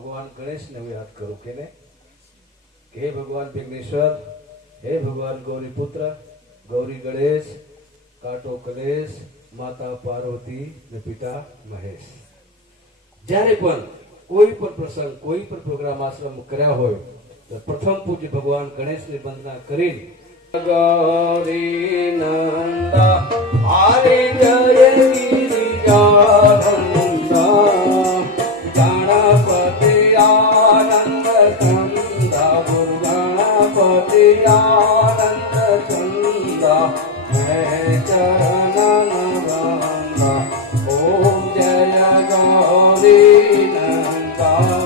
भगवान गणेश ने याद करो के ने हे भगवान विघ्नेश्वर, हे भगवान गौरी पुत्र, गौरी गणेश, काटो कलेश, माता पार्वती ने पिता महेश। જ્યારે પણ કોઈ પણ પ્રસંગ, કોઈ પણ પ્રોગ્રામ આશ્રમ કર્યા હોય તો પ્રથમ પૂજ્ય ભગવાન ગણેશની વંદના કરીને ગૌરી નંદા હરે જય ગિરિજાનંદા ગણપતિ આનંદ કંદા ગણપતિ આનંદ કંદા મેં ચરણ નંદા ઓમ જય ગૌરી નંદા।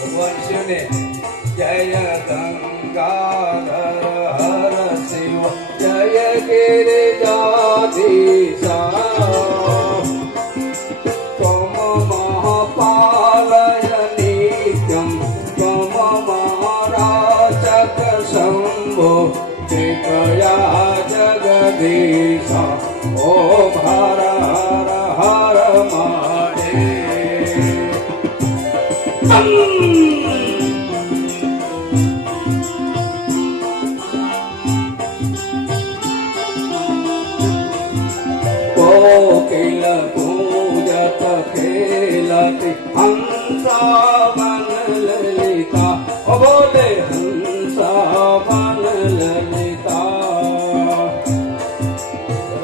ભગવાન શિવને જય ગંગાધર હર શિવ જય ગિરિજાધીશા ત્વમ મહાપાલય નિત્યમ ત્વમ મહારાચક શંભો કૃપયા જગદીશા ઓમ હર હર હર મહાદેવ। कोकिल पूजत खेलती हंसा बन ललिता ओ बोले हंसा बन ललिता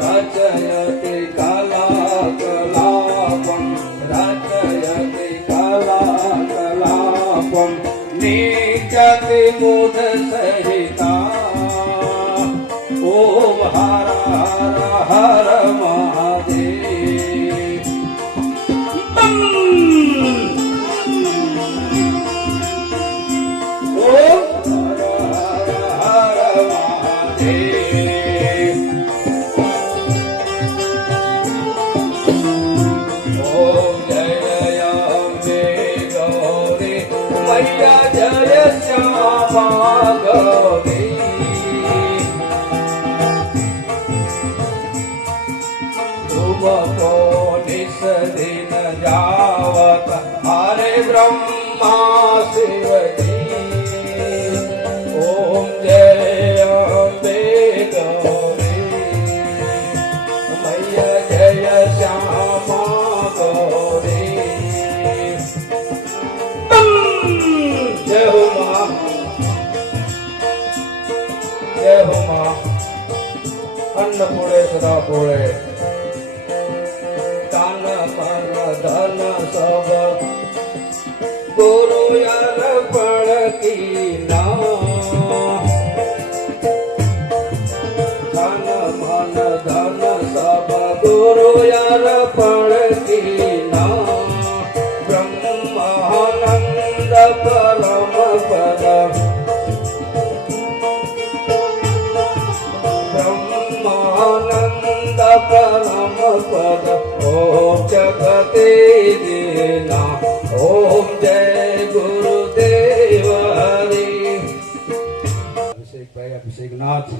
रचयति कला कलापम रचयति कला कलापम नीचति मुद सहिता ओम हर हर हर महादेव। ओम हर हर हर महादेव। ओम जय अम्बे गौरी मैया जय श्यामा गौरी को निस दिन जावत हरे ब्रह्मा शिव जी। ओम जय अम्बे गौरी मैया जय श्यामा गौरी। जय हो माँ, जय हो माँ, अन्नपूर्णे सदा पूर्णे धन सब गुरु अर्पण कीना धन मन धन सब गुरु अर्पण कीना ब्रह्मानंद परम पद ब्रह्मानंद परम पद ओम जगते देना ओम जय गुरुदेव हरि। અભિષેકભાઈ અભિષેકનાથ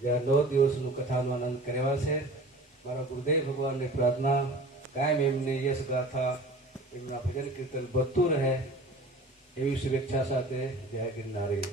જ્યાં 9 દિવસનું કથાનો આનંદ કર્યા છે મારા ગુરુદેવ ભગવાનને પ્રાર્થના કાયમ એમને યશ ગાથા એમના ભજન કીર્તન બધું રહે એવી શુભેચ્છા સાથે જય ગિરનારી।